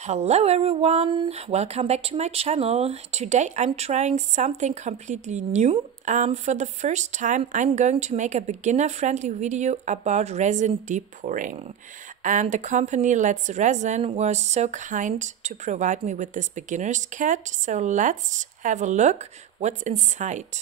Hello everyone, welcome back to my channel. Today I'm trying something completely new. For the first time I'm going to make a beginner-friendly video about resin depouring. And the company Let's Resin was so kind to provide me with this beginner's kit. So let's have a look what's inside.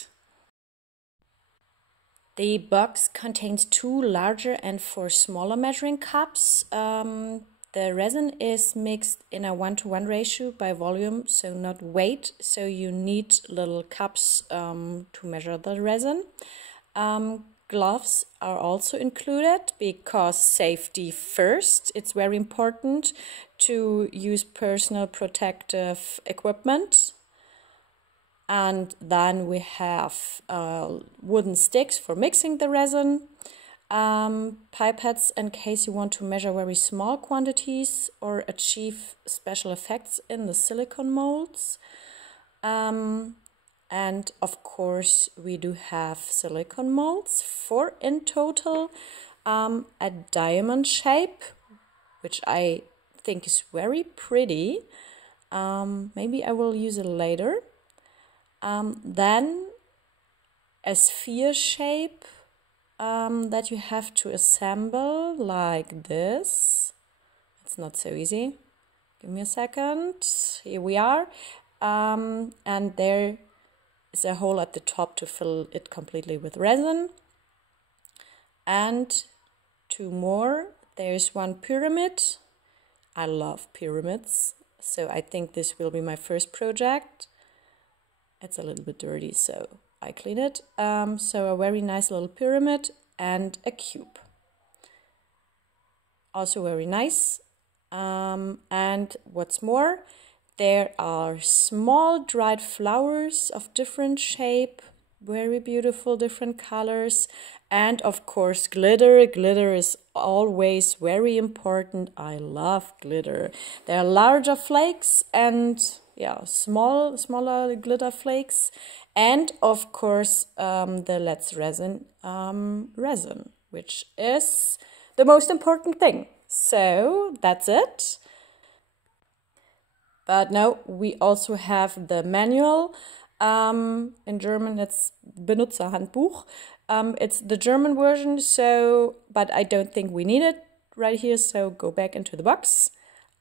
The box contains 2 larger and 4 smaller measuring cups. The resin is mixed in a 1-to-1 ratio by volume, so not weight. So you need little cups to measure the resin. Gloves are also included because safety first. It's very important to use personal protective equipment. And then we have wooden sticks for mixing the resin. Pipettes in case you want to measure very small quantities or achieve special effects in the silicone molds. And of course we do have silicone molds, 4 in total, a diamond shape, which I think is very pretty. Maybe I will use it later. Then a sphere shape that you have to assemble like this. It's not so easy. Give me a second. Here we are. And there is a hole at the top to fill it completely with resin. And 2 more. There's one pyramid. I love pyramids, so I think this will be my first project. It's a little bit dirty, so I clean it. So a very nice little pyramid and a cube. Also very nice. And what's more, there are small dried flowers of different shape, very beautiful, different colors. And of course glitter. Glitter is always very important. I love glitter. There are larger flakes and smaller glitter flakes, and of course the Let's Resin resin, which is the most important thing. So that's it. But now we also have the manual. In German it's Benutzerhandbuch. It's the German version, but I don't think we need it right here, so go back into the box.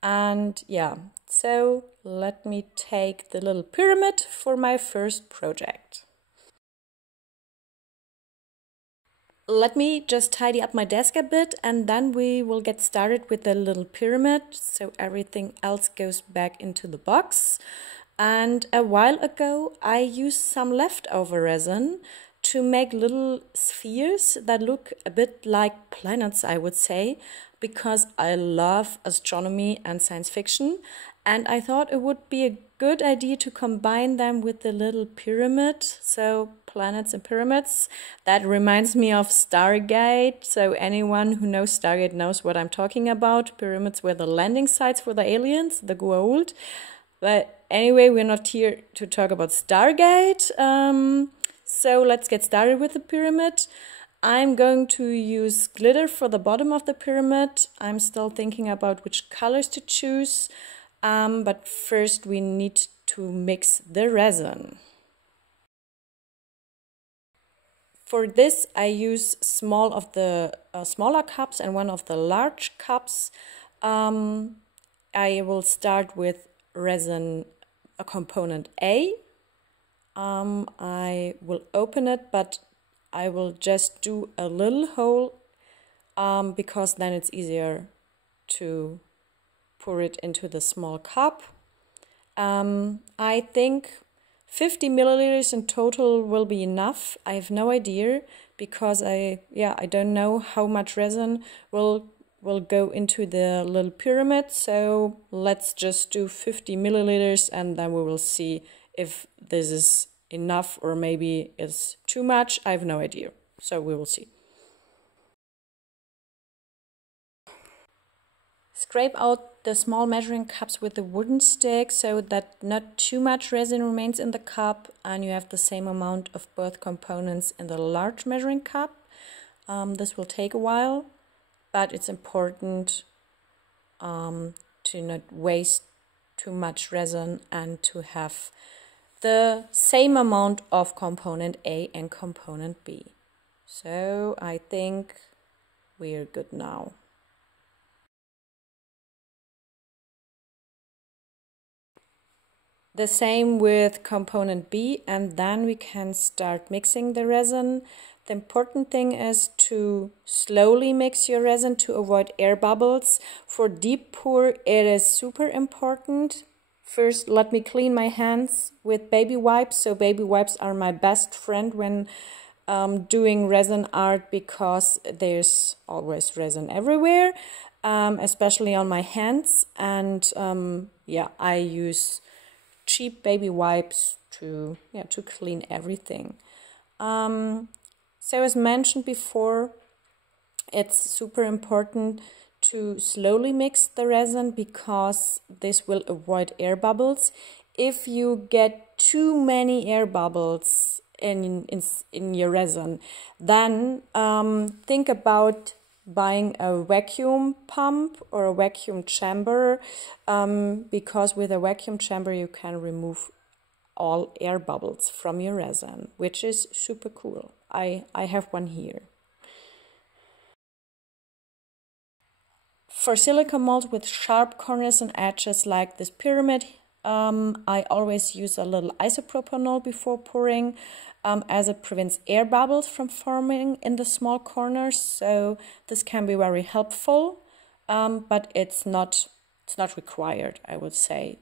And yeah, so let me take the little pyramid for my first project. Let me just tidy up my desk a bit and then we will get started with the little pyramid, so everything else goes back into the box. And a while ago I used some leftover resin to make little spheres that look a bit like planets, I would say, because I love astronomy and science fiction, and I thought it would be a good idea to combine them with the little pyramid, so planets and pyramids. That reminds me of Stargate, so anyone who knows Stargate knows what I'm talking about. Pyramids were the landing sites for the aliens, the Goa'uld. But anyway, we're not here to talk about Stargate. So let's get started with the pyramid. I'm going to use glitter for the bottom of the pyramid. I'm still thinking about which colors to choose. But first we need to mix the resin. For this I use small of the smaller cups and one of the large cups. I will start with resin component A. I will open it, but I will just do a little hole because then it's easier to pour it into the small cup. I think 50 milliliters in total will be enough. I have no idea because I don't know how much resin will go into the little pyramid. So let's just do 50 milliliters and then we will see if this is enough or maybe it's too much. I have no idea. So we will see. Scrape out the small measuring cups with the wooden stick so that not too much resin remains in the cup and you have the same amount of both components in the large measuring cup. This will take a while, but it's important to not waste too much resin and to have the same amount of component A and component B. So I think we're good now. The same with component B, and then we can start mixing the resin. The important thing is to slowly mix your resin to avoid air bubbles. For deep pour, it is super important. First, let me clean my hands with baby wipes. So baby wipes are my best friend when doing resin art, because there's always resin everywhere, especially on my hands. And yeah, I use cheap baby wipes to clean everything. So as mentioned before, it's super important to slowly mix the resin, because this will avoid air bubbles. If you get too many air bubbles in your resin, then think about buying a vacuum pump or a vacuum chamber, because with a vacuum chamber you can remove all air bubbles from your resin, which is super cool. I have one here. For silicone molds with sharp corners and edges like this pyramid, I always use a little isopropanol before pouring, as it prevents air bubbles from forming in the small corners. So this can be very helpful, but it's not required, I would say.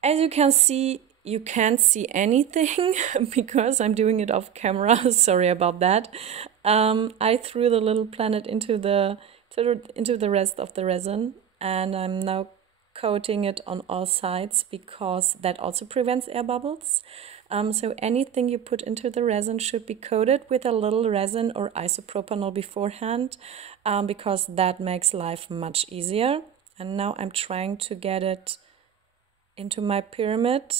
As you can see, you can't see anything because I'm doing it off camera. Sorry about that. I threw the little planet into the rest of the resin, and I'm now coating it on all sides, because that also prevents air bubbles. So anything you put into the resin should be coated with a little resin or isopropanol beforehand, because that makes life much easier. And now I'm trying to get it into my pyramid.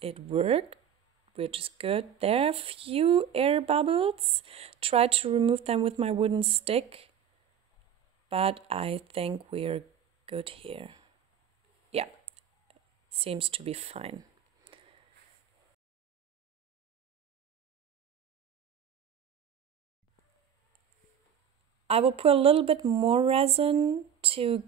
It worked, which is good. There are a few air bubbles. Try to remove them with my wooden stick, but I think we're good here. Yeah, seems to be fine. I will put a little bit more resin to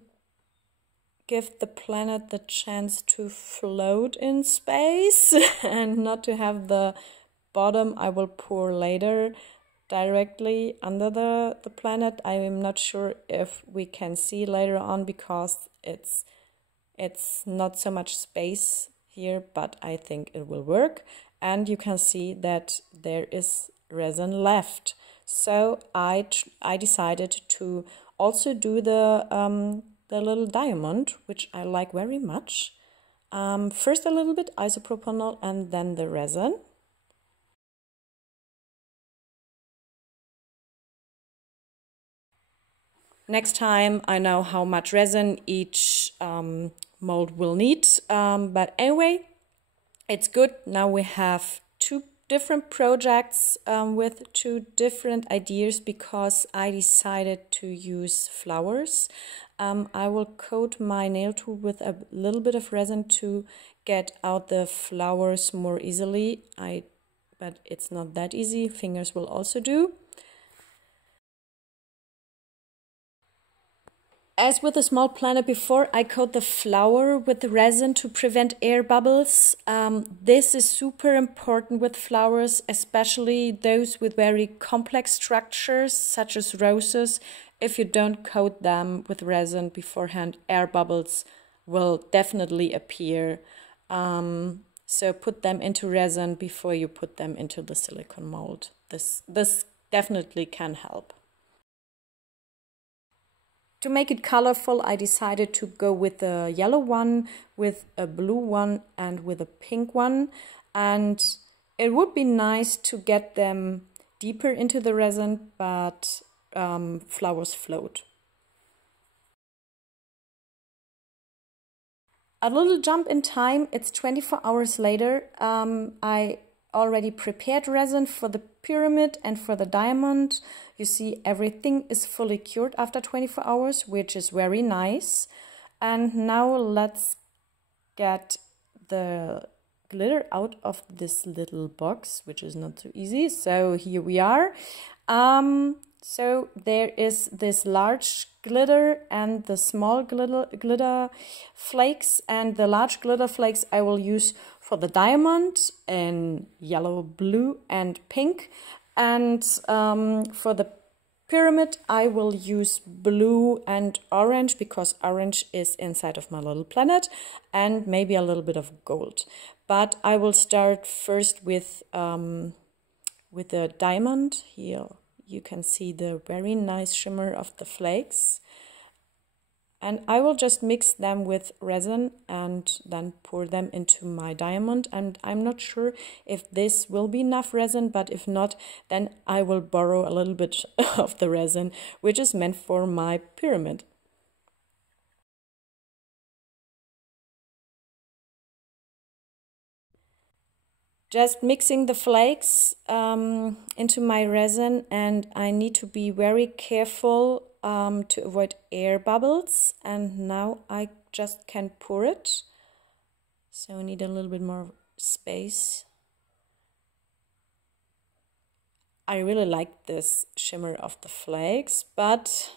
give the planet the chance to float in space and not to have the bottom I will pour later directly under the planet. I am not sure if we can see later on, because it's not so much space here, but I think it will work. And you can see that there is resin left. So I decided to also do the little diamond, which I like very much. First a little bit isopropanol and then the resin. Next time I know how much resin each mold will need. But anyway, it's good. Now we have two different projects with two different ideas, because I decided to use flowers. I will coat my nail tool with a little bit of resin to get out the flowers more easily. But it's not that easy. Fingers will also do. As with the small planet before, I coat the flower with the resin to prevent air bubbles. This is super important with flowers, especially those with very complex structures, such as roses. If you don't coat them with resin beforehand, air bubbles will definitely appear. So put them into resin before you put them into the silicone mold. This definitely can help. To make it colorful, I decided to go with a yellow one, with a blue one, and with a pink one. And it would be nice to get them deeper into the resin, but flowers float. A little jump in time, it's 24 hours later. I already prepared resin for the pyramid and for the diamond. You see everything is fully cured after 24 hours, which is very nice. And now let's get the glitter out of this little box, which is not so easy. So here we are. So there is this large glitter and the small glitter flakes, and the large glitter flakes I will use for the diamond in yellow, blue and pink, and for the pyramid I will use blue and orange because orange is inside of my little planet, and maybe a little bit of gold. But I will start first with the diamond. Here you can see the very nice shimmer of the flakes. And I will just mix them with resin and then pour them into my diamond. And I'm not sure if this will be enough resin, but if not, then I will borrow a little bit of the resin, which is meant for my pyramid. Just mixing the flakes into my resin, and I need to be very careful to avoid air bubbles. And now I just can pour it. So I need a little bit more space. I really like this shimmer of the flakes, but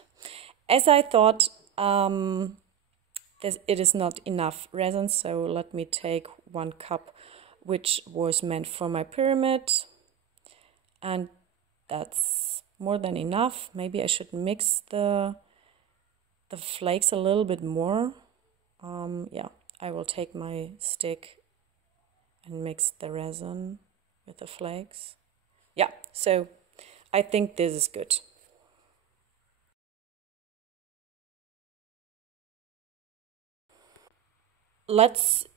as I thought, it is not enough resin. So let me take 1 cup, which was meant for my pyramid, and that's more than enough. Maybe I should mix the flakes a little bit more. Yeah, I will take my stick and mix the resin with the flakes. Yeah, so I think this is good. Let's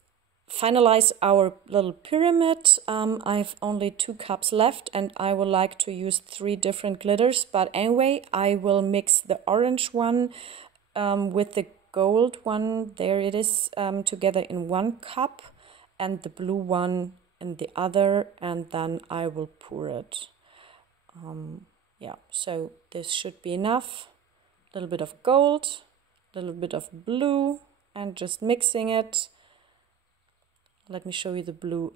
finalize our little pyramid. I have only 2 cups left, and I would like to use 3 different glitters, but anyway I will mix the orange one with the gold one, there it is, together in 1 cup, and the blue one in the other, and then I will pour it. Yeah, so this should be enough. A little bit of gold, a little bit of blue, and just mixing it. Let me show you the blue.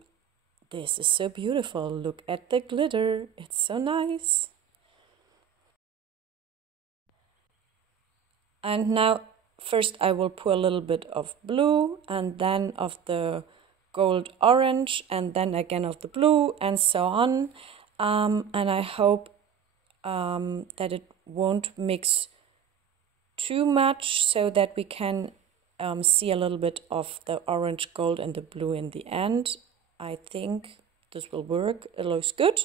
This is so beautiful. Look at the glitter. It's so nice. And now first I will pour a little bit of blue, and then of the gold orange, and then again of the blue, and so on. And I hope that it won't mix too much, so that we can see a little bit of the orange, gold and the blue in the end. I think this will work. It looks good.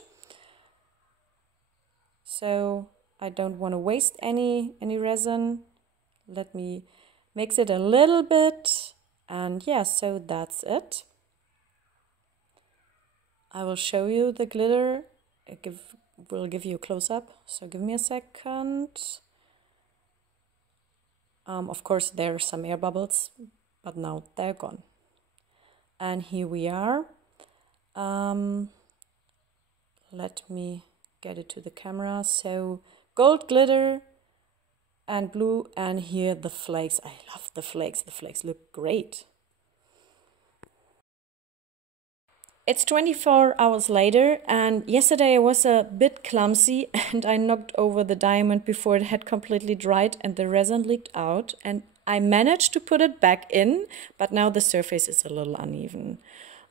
So I don't want to waste any resin. Let me mix it a little bit, and yeah, so that's it. I will show you the glitter. Will give you a close-up, so give me a second. Of course, there are some air bubbles, but now they're gone. And here we are. Let me get it to the camera. So gold glitter and blue, and here the flakes. I love the flakes. The flakes look great. It's 24 hours later, and yesterday I was a bit clumsy and I knocked over the diamond before it had completely dried and the resin leaked out, and I managed to put it back in, but now the surface is a little uneven.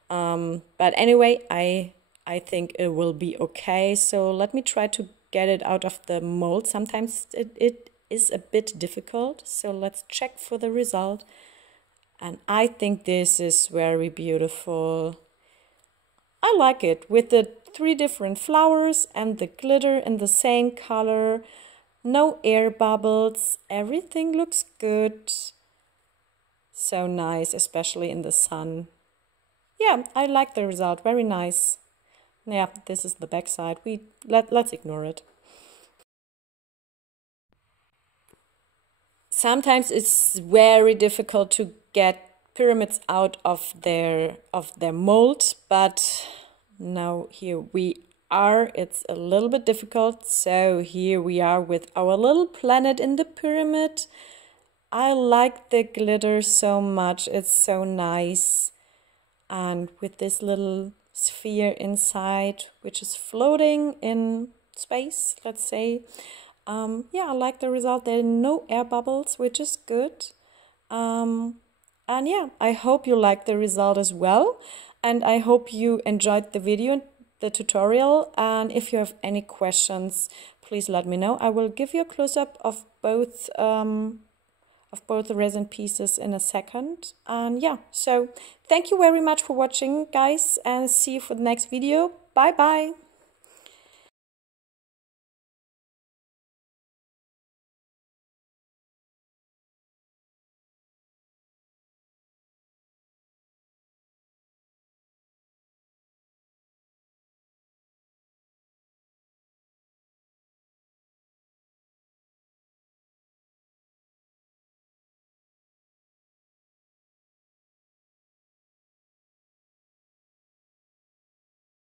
But anyway, I think it will be okay. So let me try to get it out of the mold. Sometimes it is a bit difficult, so let's check for the result. And I think this is very beautiful. I like it with the 3 different flowers and the glitter in the same color. No air bubbles. Everything looks good. So nice, especially in the sun. Yeah, I like the result. Very nice. Yeah, this is the back side. Let's ignore it. Sometimes it's very difficult to get pyramids out of their mold, but Now here we are. It's a little bit difficult. So here we are with our little planet in the pyramid. I like the glitter so much. It's so nice. And with this little sphere inside, which is floating in space, let's say. Yeah, I like the result. There are no air bubbles, which is good. And yeah, I hope you like the result as well. And I hope you enjoyed the video, the tutorial. And if you have any questions, please let me know. I will give you a close-up of both the resin pieces in a second. And yeah, so thank you very much for watching, guys, and see you for the next video. Bye bye.